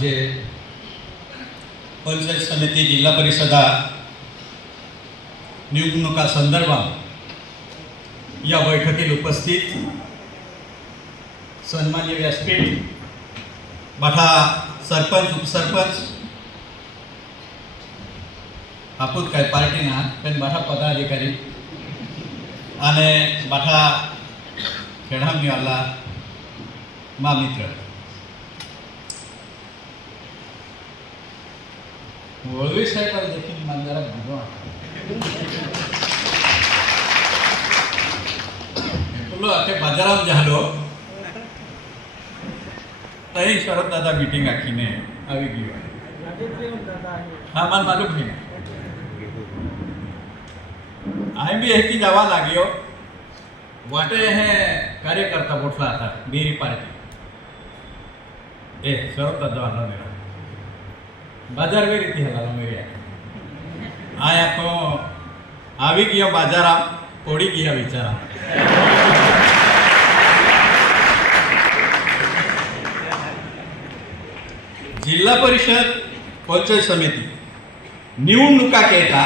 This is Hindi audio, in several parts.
जे पंचायत समिती जिल्हा परिषदा निवडणुका संदर्भात या बैठकीत उपस्थित सन्मान्य व्यासपीठ बाठा सरपंच उपसरपंच आपूत काय पार्टी ना पण बाठा पदाधिकारी आणि बाठा खेळामिवाला मा मित्र. વળવી સાહેબ આ દેખીને મને જરા ભૂલો પેલો આખે બાજારામ જાલો તઈ શરદ દાદા મીટિંગ આખીને આવી ગયું હા મને માલુમ નહીં અહીં બી અહીંથી જવા લાગ્યો વાટે હે કાર્યકર્તા મોટલા હતા બેરી પાર્ટી એ શરદ દાદા ಬಜಾರ್ಗೆ ರೀತಿ ಹೇಳಲ್ಲ ಮೇರಿಯ ಆಯಾಕೋ बाजारा ಬಜಾರ ಪೊಡಿಗಿಯ विचारा. जिल्हा परिषद पंचायत समिती. निवडणुका केटा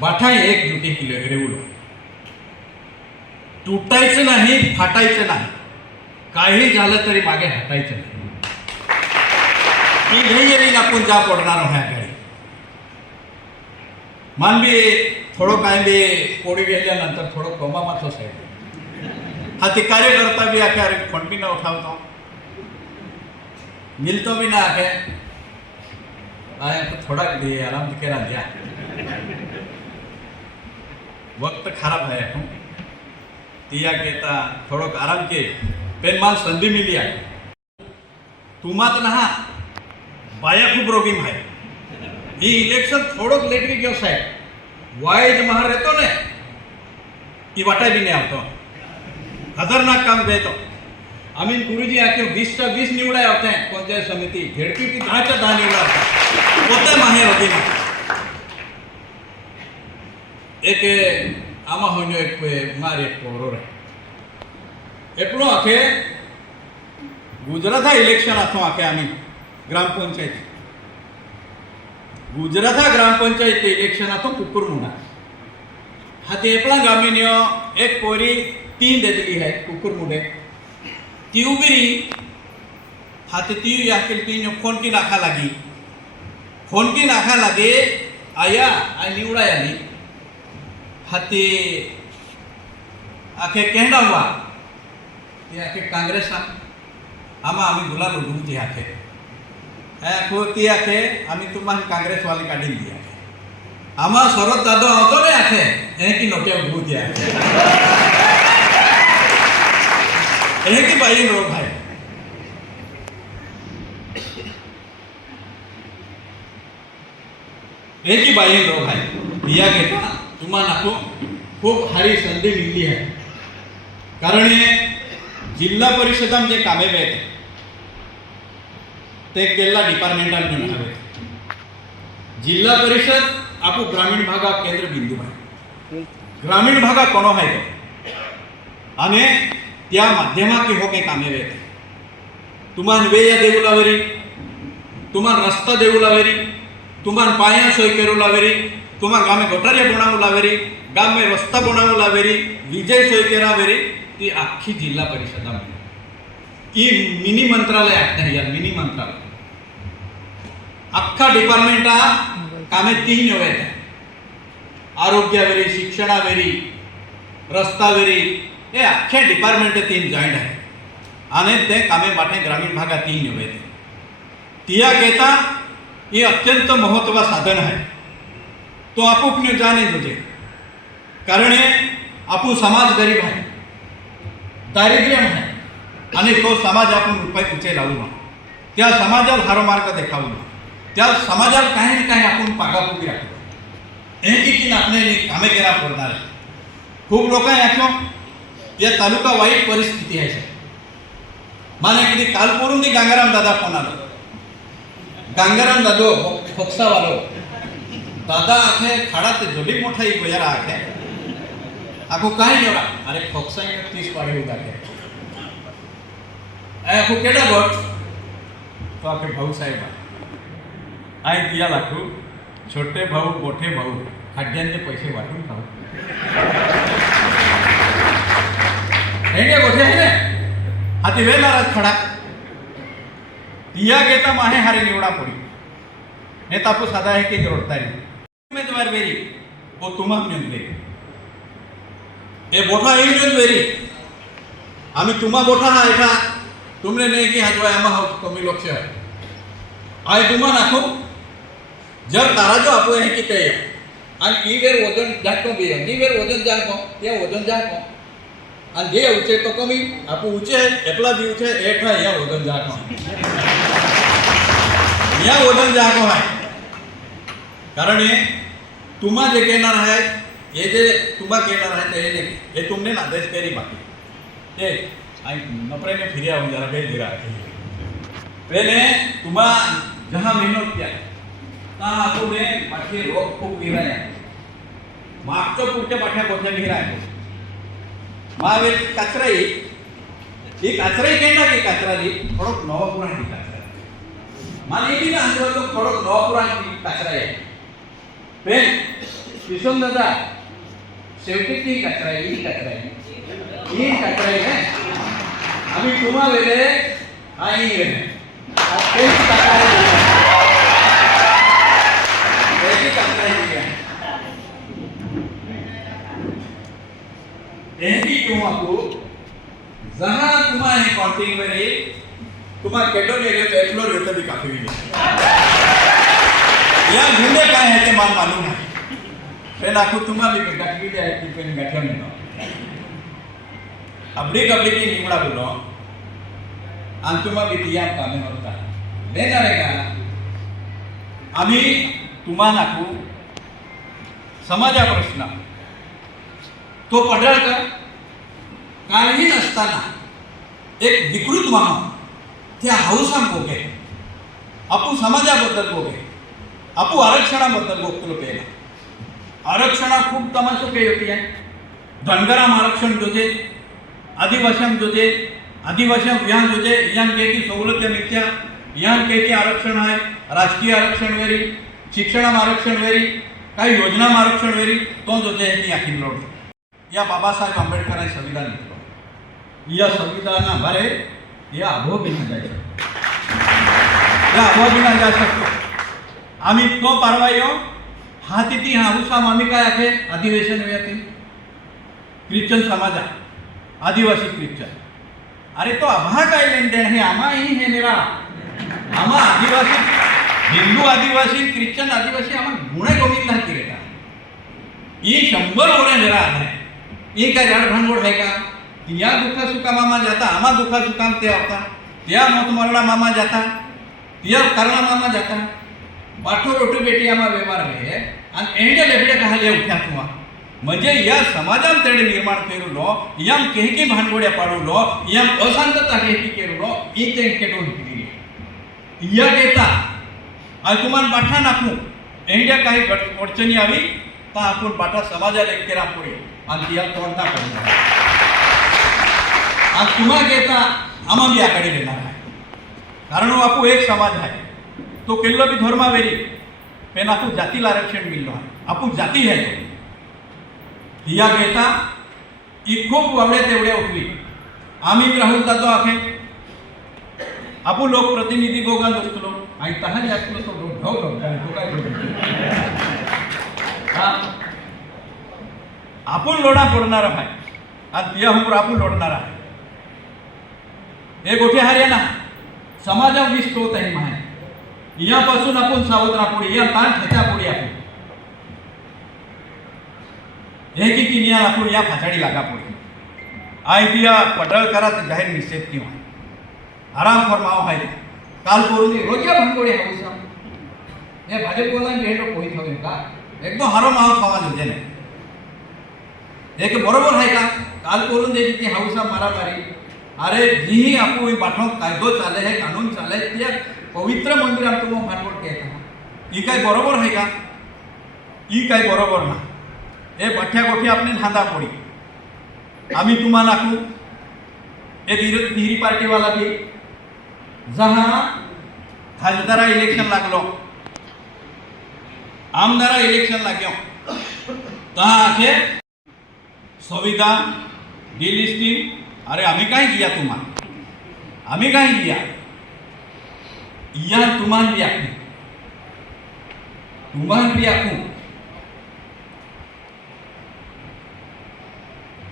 बाठा एक ड्युटी रे रेवलो. तुटायचं नाही फाटायचं नाही. काही झालं तरी मागे हटायचं ही नाही आपण जा पडणार ह्या घरी मान बी थोडं काय बी पोडी गेल्यानंतर थोडं कमामाचं साहेब हा ते कार्यकर्ता बी आखे अरे फंडी न उठावतो मिलतो भी ना आके। आया तो थोड़ा दे आराम के रहा दिया। वक्त खराब है हम तिया कहता थोड़ो आराम के। पेन माल संधि मिली आहे तुमात ना બાયા ખૂબ રોગી ભાઈ એ ઇલેક્શન થોડોક લેટવી ગયો સાહેબ. વાઇજ મહાર રહેતો ને, એ વાટાઈ બી આવતો. ખતરનાક કામ કહેતો અમીન ગુરુજી આખી વીસ વીસ નિવડાય આવતા. પંચાયત સમિતિ ઝેડપી ઝેડપીથી ત્યાં ત્યાં ધા નીવડાવતા. પોતે માહે હતી એક આમાં હોઈનો એક મારે એક કોરો રહે. એટલો આખે ગુજરાત ઇલેક્શન આખો આખે આમીન. ગ્રામ પંચાયત ગુજરાત ગ્રામ પંચાયત ઇલેક્શન હતો कुकुरमुंडा हा ते एपला गामिन्यो एक पोरी तीन देतली आहे कुकुरमुंडे ती उभी रही हाथे ती याके तीन फोन की नाखा लागी फोन की नाखा लागे आया आई निवडा आली हाती आखे केंडा हुआ ती आखे काँग्रेस आमा आम्ही गुलाल उडवू ती आखे কুর্তি আছে আমি তোমার কাংগ্রেস ওয়ালি কাটিং দিয়া আমার শরৎ যাদব অতনে আছে এহেকি নটিয়া ঘুর দিয়া এহেকি বাই নো ভাই એકી બાઈ લો ભાઈ ભૈયા કહેતા તુમા નાખો ખૂબ સારી સંધિ મિલી હે કારણે જિલ્લા પરિષદમાં જે કામે બેઠા ते केला डिपार्टमेंटात પણ આવે જિલ્લા પરિષદ આપણું ગ્રામીણ ભાગ આ કેન્દ્ર બિંદુ હોય ગ્રામીણ ભાગ આ કોનો त्या माध्यमात हो काही कामे वेळ तुम्हाला वेया देऊ लावेरी तुम्हाला रस्ता देऊ लावेरी तुम्हाला पाया सोय करू लावेरी तुम्हाला गामे गटारे बनावू लावेरी गामे रस्ता बनावू लावेरी विजय सोय करावेरी ती आखी जिल्हा परिषदा म्हणून ही मिनी मंत्रालय आहे या मिनी मंत्रालय। अख्खा डिपार्टमेंट हा कामे तीन नव्हे आरोग्यावेरी शिक्षणावेरी रस्तावेरी हे अख्खे डिपार्टमेंट तीन जॉईंट आहे आणि ते कामे बाटे ग्रामीण भागात तीन नव्हे तिया घेता हे अत्यंत महत्व साधन आहे तो आपोपने जाणे तुझे कारण हे, आपू समाज गरीब आहे दारिद्र्य आहे आणि तो समाज आपण रुपये उचे लावू ना त्या समाजाला हारो मार्ग देखावू ना त्या समाजाला काही ना काही आपण पागापोगी राखू हे की आपले कामे केला पडणार आहे खूप लोक याचो या तालुका वाईट परिस्थिती आहे माने किती काल करून ती गांगाराम दादा फ़ोन आलो गांगाराम दादो फोक्सावालो दादा आखे खाडा ते जोडी मोठा एक बजारा आखे आखो काय एवढा अरे फोक्सा तीस पाडी होता હું કેડા ભટ્ટ તો આપણે ભાऊ साहेब. आहे तिया लाखू छोटे भाऊ मोठे भाऊ खाड्यांचे पैसे वाटून खाऊ. हे गे मोठे आहे ना हाती वेळ नाराज खडा. तिया घेता माहे हारे निवडा पडी हे तापू साधा आहे की जोडता उमेदवार बेरी वो तुम्हाला निवडले हे बोठा येईल बेरी आम्ही तुम्हा बोठा हा एका तुमने नाही की हाजवाय आम्हा हाऊ कमी लक्ष आहे आय तुम्हा नाखो जर तारा जो आपो ते वेर वज़न जाको बी नी वेर वज़न जाको ते वज़न जाको आणि जे उचे तो कमी आपू उचे एकला बी उचे एक है, या वज़न जाको या वज़न जाको आहे कारण हे तुम्हा जे आहे हे जे तुम्हा घेणार आहे ते हे हे तुमने नादेश करी बाकी। ते आई नपरे में फिरिया हूँ जरा भेज दिया पहले तुम्हा जहाँ मेहनत किया, तहाँ आपको ने पाठी रोग खूप गिराय मागचं पुढच्या पाठ्या कोणत्या गिराय महावेल काचराई, ही काचराई केंडा की काचराली? थोडं नवपुराण की काचरा मला येते ना हजवा तो थोडं नवपुराण की काचरा आहे। पेन किशोर दादा, शेवटी ती कचरा ही कचरा ही कचरा आहे आम्ही तुम्हा वेळे आई रे तेच कचरा आहे तेच कचरा आहे एही तुम्हाकू जहाँ तुम्हा हे काउंटिंग में रही तुम्हा केटो ने रे बैठलो रे तभी काफ़ी भी या घुंडे काय है ते मान मालूम है? पेन आखो तुम्हा भी गाठी भी आहे की पेन गाठ्या नाही கபடி நீங்கள் கூட பண்ணும் अंतिमा विधिया कामे होता नाही का आम्ही तुम्हाला समाजा प्रश्न। तो पडळकर काही नसताना। एक विकृत वाहन त्या हौसां भोगे आपू समाजाबद्दल भोगे आपू आरक्षणाबद्दल भोगतो पेला आरक्षणा खूप तमाशो काही होती आहे धनगराम आरक्षण जो आदिवासीम जोजे आदिवासीम यहाँ जोजे यहाँ के की सवलत मिथ्या यहाँ के की आरक्षण आहे राजकीय आरक्षण वेरी शिक्षणाम आरक्षण वेरी काही योजनाम आरक्षण वेरी तो जोजे आहे ती आखी लोड या बाबासाहेब आंबेडकरांनी संविधान लिहिलं या संविधाना भरे या अभोगिना जायचं या अभोगिना जाय शकतो आम्ही तो पारवायो हो, हा तिथी हा हुसाम आम्ही काय आहे अधिवेशन वेळातील ख्रिश्चन समाजा आदिवासी ख्रिश्चन अरे तो आम्हा काय लेनदेन हे आम्हाही हे निरा. आम्हा आदिवासी हिंदू आदिवासी ख्रिश्चन आदिवासी आम्हा गुणे गोविंद हाती रेटा ही शंभर ओऱ्या निरा आहे. ही काय झाड भांडवड आहे का? या दुःखा सुखा मामा जाता आम्हा दुःखा सुखाम ते होता त्या मत मामा जाता त्या करणा मामा जाता. बाठो रोटी बेटी आम्हा व्यवहार आहे. आणि एंडे लेफडे कहाले उठ्या तुम्हाला म्हणजे या समाजात तेडे निर्माण केलो यम केहकी भांडवड्या पाडलो यम अशांतता केहकी केलो ई ते केडो हिकली या घेता आणि तुम्हाला बाठा नाखू, एंड्या काही अडचणी आवी आपण बाठा समाजाला एक केला पुढे आणि ती तोडता करून। आज तुम्हा घेता आम्हा बी आकडे घेणार आहे कारण बापू एक समाज आहे तो केल्लो बी धर्मावेरी, पेन आपण जातीला आरक्षण मिळलो आहे जाती आहे हिया घेता ही खूप वावड्या तेवढ्या उठली आम्ही राहून जातो आखे। आपण लोकप्रतिनिधी गोगान असतो आणि तहान असलो तो ढव ढव काय आपण आहे आणि आपण आहे हे गोठे हरियाणा आहे यापासून आपण सावध या ताण पुढे आपण हे की की निया आपण या फाचाडी लागा पटळ करा तर जाहीर निषेध किंवा आराम फरमाव आहे काल करून रोजच्या भंगोडे हाऊसा हे भाजप बोला भेटो कोणी ठेवून का? एकदम हरो माव खावा जोजे नाही एक बरोबर आहे का? काल करून द्यायची ती हाऊसा मारामारी अरे जीही आपण पाठव कायदो चाले आहे कानून चाले त्या पवित्र मंदिरात तुम्ही भांडवल केला ही. काय बरोबर आहे का? ही काय बरोबर ना. એ ભઠ્યાકોઠી આપણે નાંદા પડી আমি তোমা নাকু એ તિહરી પાર્ટીવાલા બી જહા हलदारा इलेक्शन लागलो. आमदारा इलेक्शन लाग्यो तहां आखे संविधान डिलिस्टिंग अरे आम्ही काय दिया तुम्हा आम्ही काय दिया या तुम्हाला बी आखू तुम्हाला बी आखू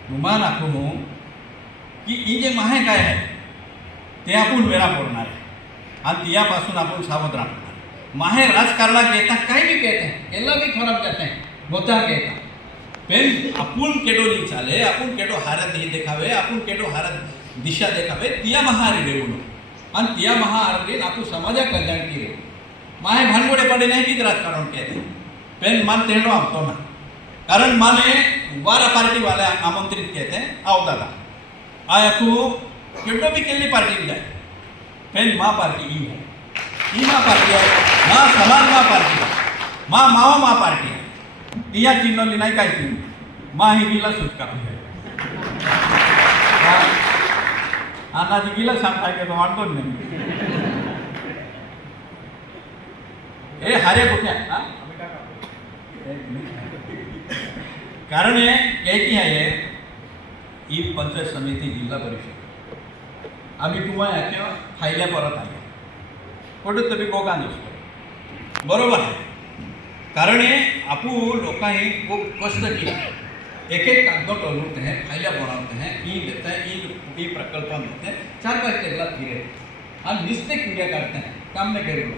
तुम्हाला आखू की ही जे माहे काय आहे ते आपण वेळा पडणार आहे आणि तियापासून सावध राहणार माहे राजकारणात येता काय बी कहते केला बी खराब जाते होता कहता पेन आपण केडो नी चाले आपण केडो हारत हे देखावे आपण केडो हारत दिशा देखावे तिया महारी देऊन आणि तिया महाआरतीन आपण समाजा कल्याण की केले माहे भानगोडे पडे नाही की राजकारण कहते पेन मान तेणो आपतो ना कारण माने वारा पार्टी वाले आमंत्रित कहते आवदादा आया तू केडो भी केली पार्टी जाय पेन मा पार्टी ई है। ई मा पार्टी आहे मा समाज मा पार्टी आहे मा माओ मा पार्टी आहे तिया चिन्हली नाही काय चिन्ह मा ही गिला सुटका आनाजी गिला सांगता की तो वाटतो नाही। ए हारे कुठे आहे, हा? कारण हे, काय की आहे ही पंचायत समिती जिल्हा परिषद। आम्ही तुम्हाला याच्या फायल्या परत आले कुठं तरी गोगान असतो बरोबर आहे कारण हे आपूण लोकांनी खूप कष्ट केले एक एक कागद टोलवते हैं फायल्या बनवते हैं ई देते हैं ई प्रकल्प देते हैं चार पाच टेबलात फिरे आणि नुसते कुड्या काढते हैं, काम नाही करेल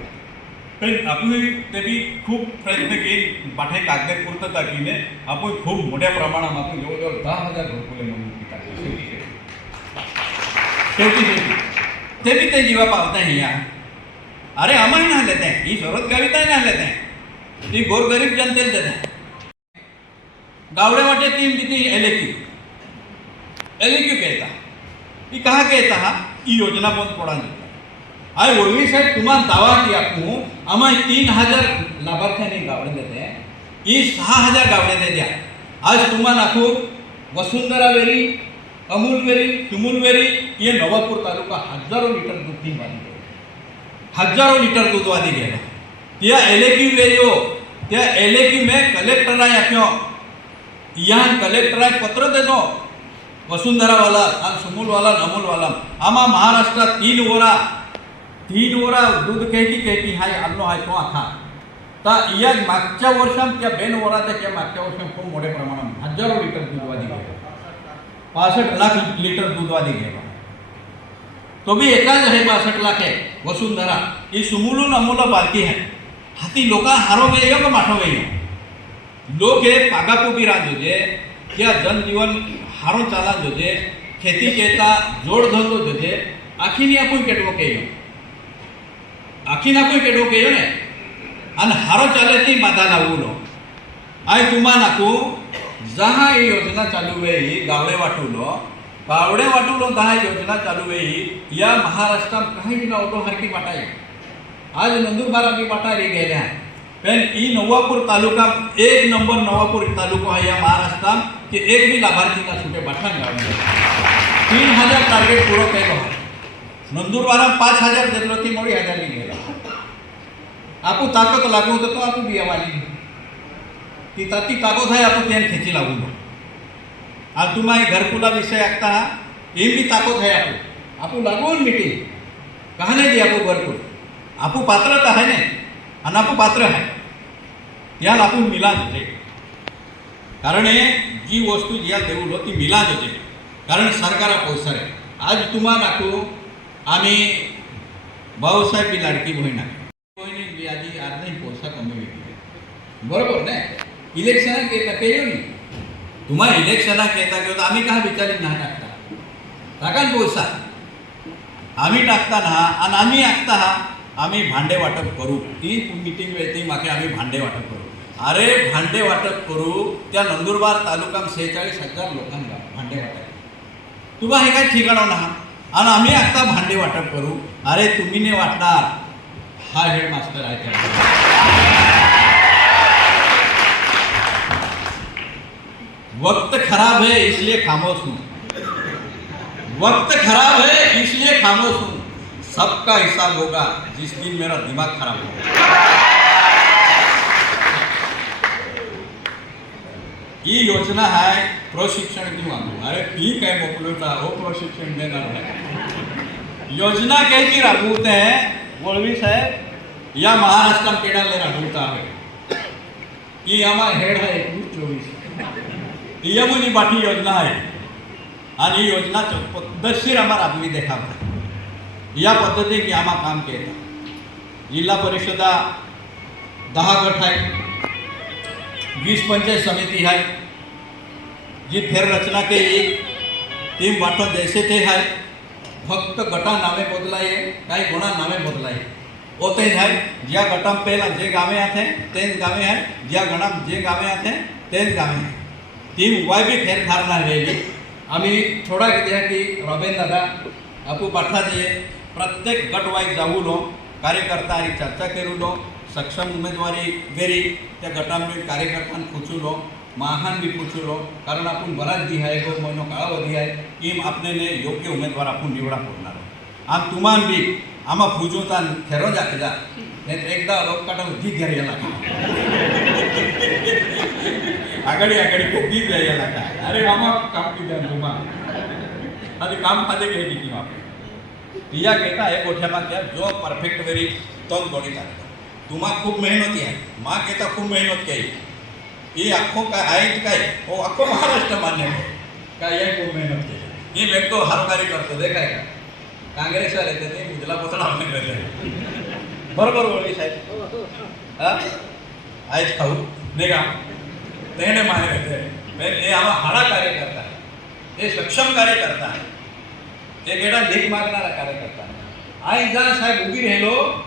पण आपण ते खूप प्रयत्न केले. पाठे कागद पूर्तता केले. आपण खूप मोठ्या प्रमाणात आपण जवळजवळ दहा हजार घरकुले म्हणून शेवटी शेवटी शेवटी ते बी ते जीवा पावता या. अरे आम्हाला ना देते ही शरद कविता ना देते ती गोरगरीब जनतेला देते. गावडे वाटे तीन तिथे एलेक्यू एलेक्यू कहता ती कहा कहता हा? ही योजना बंद पडा वळवी साहेब तुम्हाला दावा की आपण आम्हाला तीन हज़ार लाभार्थ्यांनी गावडे देते ही. सहा हज़ार गावडे दे द्या. आज तुम्हाला आखू Vasundhara dairy, Amul dairy Chimul dairy, ये नवापूर तालुका हजारो लिटर दूध ती बांधी हजारो लिटर दूध वादी गेला. त्या एलेक्यू वेरियो त्या एलेक्यू में कलेक्टर आया क्यों यहाँ कलेक्टर आय पत्र देतो. वसुंधरावाला आणि सुमूलवाला, नमूलवाला. आम्हा महाराष्ट्रात तीन ओरा तीन वरा दूध केकी केकी हाय आल्लो हाय तो आता तर या मागच्या वर्षांत त्या बेन वरात त्या मागच्या वर्षांत खूप मोठ्या प्रमाणात हजारो लिटर दूध वादी गेला. पासष्ट लाख लिटर दूध वादी गेला. तो भी एकाच है बासठ लाख है वसुंधरा. ये सुमुलुन अमूल बालकी है हाथी लोग हारो गई है माठो गई है लोग पागा को भी राज जोजे क्या जनजीवन हारो चाला खेती केता जोड़ आखिर जोजे આખી ના કોઈ કેટવો કેયો ને અને હારો ચાલે તી માથા લાવવું આય તુમા નાખું जहा ही योजना चालू आहे ही गावडे वाटुलो गावडे वाटुलो दहा योजना चालू आहे ही या महाराष्ट्रात काही नव्हतो हरकी वाटाय आज नंदुरबार आम्ही वाटायला गेल्या पण ही नवापूर तालुका एक नंबर नवापूर तालुका आहे या महाराष्ट्रात की एक बी लाभार्थीला सुटे बाठान गावडे तीन हजार टार्गेट पुरो केलो नंदुरबारात पाच हज़ार दिलो ती मोडी हजारी गेला आपू ताकद लागू होतं तो आपू बियावाली ती ताती ताकद आहे आपण त्याने खेची लागू नको आणि तुम्हा हे घरकुला विषय आखता हे बी ताकद आहे आपण आपण लागून मिटिंग कहा नाही दी आपण घरकुल आपण पात्रता आहे नाही आणि आपण पात्र आहे याला आपण मिलान होते कारण हे जी वस्तू ज्या देऊलो ती मिलान होते कारण सरकारा पैसा आहे आज तुम्हाला नाकू आम्ही भाऊसाहेब ही लाडकी बहीण आहे. बहिणी आधी आज नाही पैसा कमी वेगळी बरोबर नाही? इलेक्शनाक येता केलो तुम्हाला इलेक्शनाक येता घेऊन आम्ही काय विचारीत ना टाकता? टाका ना पैसा. आम्ही टाकता ना आणि आम्ही आखता आम्ही भांडे वाटप करू. ती मिटिंग ती मागे आम्ही भांडे वाटप करू. अरे भांडे वाटप करू त्या नंदुरबार तालुक्यात सेहेचाळीस हजार लोकांना भांडे वाटप तुम्हाला हे काय ठिकाणं ना आम्ही आता भांडे वाटप करू. अरे, तुम्ही ने वाटणार. हा हेडमास्टर आहे वक्त खराब है, इसलिए खामोश हूँ. वक्त खराब है, इसलिए खामोश हूँ. सबका हिसाब होगा, जिस दिन मेरा दिमाग खराब होगा. ही योजना आहे प्रशिक्षण आणू अरे फ़ी काय मोकलवता हो प्रशिक्षण देणार योजना कैसी राबवते हैं वळवी साहेब या महाराष्ट्र केडाले राबवता आहे ही आम्हाला हेड आहे एकवीस चोवीस ही यमुनी बाठी योजना आहे आणि ही योजना पद्धतशीर आम्हाला राबवी देखावता या पद्धतीने आम्हा काम केलं जिल्हा परिषदा दहा गट वीस पंचायत समिति है जी फेर रचना केली टीम वाटो जैसे ते है। फक्त गटा नावे बदलाय काही गुणा नावे बदलाय ओते है, ज्या गटाम पहिला जे गावे आथे तेच गावे आहे ज्या गणाम जे गावे आथे तेच गावे आहे टीम वाय बी फेरफार नाही राहिली आम्ही थोडा किती आहे की रबेन दादा आपू पाठा दिए प्रत्येक गट वाईज जाऊ लो, कार्यकर्ता चर्चा करू सक्षम उमेदवारी गेली त्या गटांनी कार्यकर्त्यांना पूछू महान बी पूछू लो कारण आपण बराच दी आहे, दोन महिनो कालावधी आहे की आपल्याने योग्य उमेदवार आपण निवडा पडणार आणि तुम्हाला बी, आम्हा फुजूता खेरो जा जा नाही एकदा रोग काटा दी घ्यायला लागला आघाडी आघाडी दी द्यायला लागला अरे आम्हा काम की किती तुम्हा आणि काम खाते घ्यायची किंवा बिया घेता हे मोठ्या मागच्या जो परफेक्ट वेरी तोच गणित आहे. तुम्हा खूप मेहनती आहे. माग येता खूप मेहनत केली. ही अख्खो काय आहे काय? हो अख्खो महाराष्ट्र मान्य आहे. काय आहे खूप मेहनत केली. ही व्यक्तो हारकारी करतो दे काय का? काँग्रेसवर येते ते उजला पोचला आपले करते बरोबर बोलली साहेब. हा? आयच खाऊ. नाही का? तेने मान्य येते हे आम्हा हाडा कार्यकर्ता आहे. हे सक्षम कार्यकर्ता आहे. ते गेडा भीक मागणारा कार्यकर्ता आहे. आई जा साहेब उभी राहिलो.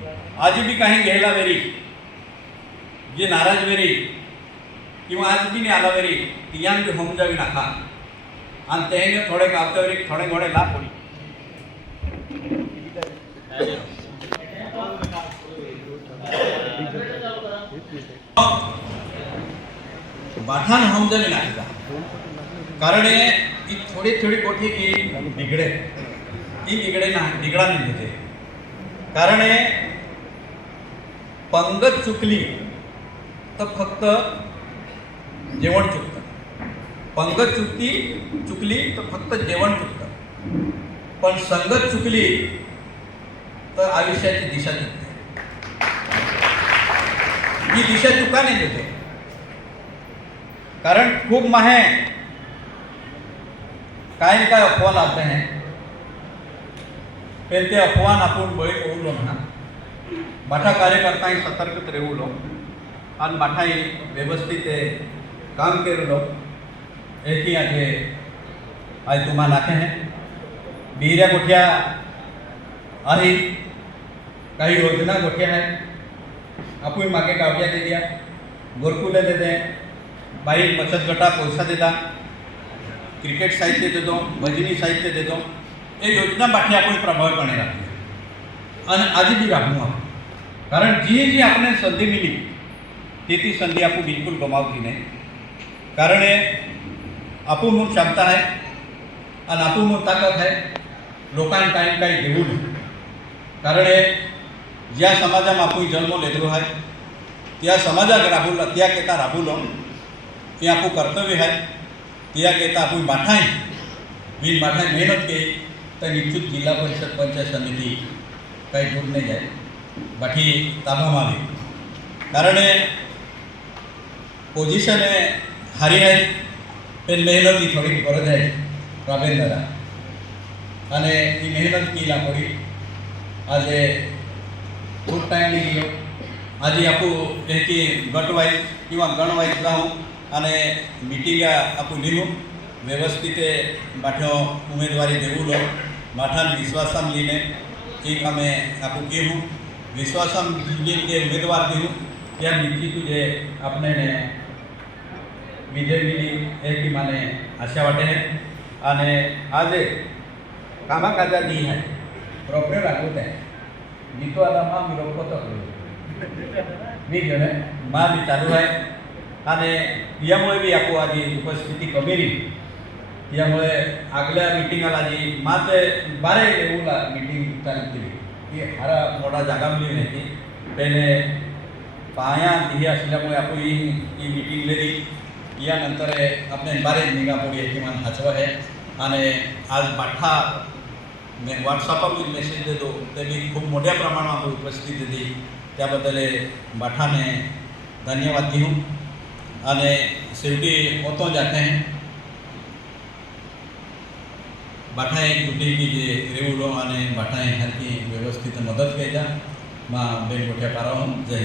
आज बी काही घ्यायला वेरी जे नाराज वेरी किंवा आज बी नाही आला वेरी तियान बी होऊन जावी नाका आणि त्याने थोडे गावतावरी थोडे घोडे लाभ होईल बाठान होऊन जावी नाका कारण हे ही थोडी थोडी गोठी की बिघडे ही बिघडे ना बिघडा नाही होते कारण हे पंगत चुकली तर फक्त जेवण चुकतं. पंगत चुकती चुकली तर फक्त जेवण चुकतं. पण संगत चुकली तर आयुष्याची दिशा चुकते. ही दिशा चुका नाही देते. कारण खूप माहे. काय काय अफवा लावते हैं. पण ते अफवान आपण बळी होऊ ना म्हणा बाठा कार्यकर्तांनी सतर्कत रेवलो आणि बाठाई व्यवस्थित हे काम केलो एक ही आज आज तुम्हाला नाखे हैं बिहऱ्या गोठ्या आहेत काही योजना गोठ्या आहेत आपण मागे गावच्या दिल्या गोरकुले देते बाई बचत गटा पैसा देता क्रिकेट साहित्य देतो भजनी साहित्य देतो हे योजना बाठी आपण प्रभावीपणे राखली आणि आधी बी राखू आपण कारण जी जी आपल्याला संधी मिली ती ती संधी आपण बिलकुल गमावली नाही कारण हे म्हणून क्षमता आहे आणि आपण म्हणून ताकद आहे लोकांना काही काही देऊ नये कारण हे ज्या समाजात आपण जन्म लेतलो आहे त्या समाजाक राबवला त्या केता राबवलो हे आपण कर्तव्य आहे त्या केता आपण बाठाय बिन बाठाय मेहनत केली तर निश्चित जिल्हा परिषद पंचायत समिती काही दूर नाही जाय બાકી તાબામારી કારણે પોઝિશને હારી હારી પેન મહેનતથી થોડીક વરજાય રામેન્દ્રા અને એ મહેનત કી લાંબડી આજે ફૂટ ટાઈમ લઈ ગયો. આજે આખું એથી ગટવાઇઝ કિંવા ગણવાઇઝ રાહું અને મિટિંગ આખું લીલું વ્યવસ્થિતે માઠો ઉમેદવારી દેવું લો. માઠાને વિશ્વાસામાં લઈને એ અમે આખું કહેવું देऊ लो बाठान विश्वासान लिहिणे एक हमें आपको की हूँ विश्वासम के उम्मीदवार की हूँ त्या निश्चित जे अपने ने विजय मिली एक माने आशा वाटे है અને આજે કામા કાજા દી હે પ્રોપર રાખું તે ગીતો આદામાં મી રોકો તો मी घेणे मा बी चालू आहे आणि यामुळे बी आपू आजी उपस्थिती कमी रही यामुळे आगल्या मिटिंगाला जी माते बारे येऊला मिटिंग चालू की हारा मोठा जागा मिली नाही त्याने पाया हे असल्यामुळे आपण ही मिटींग लेली यानंतर आपले बारे निघापूर कि किमान हाचवं आहे आणि आज बाठा मे व्हॉट्सअपवर मेसेज देतो खूब मी प्रमाण में प्रमाणात उपस्थित होती त्याबद्दल बाठाने धन्यवाद देऊ आणि शेवटी होतो जाते हैं। બટાએ કુટીકી જે રેવડો અને બટાએ હરકી વ્યવસ્થિત મદદ કર્યા. માં બેન કોઠિયા પારાવમ જય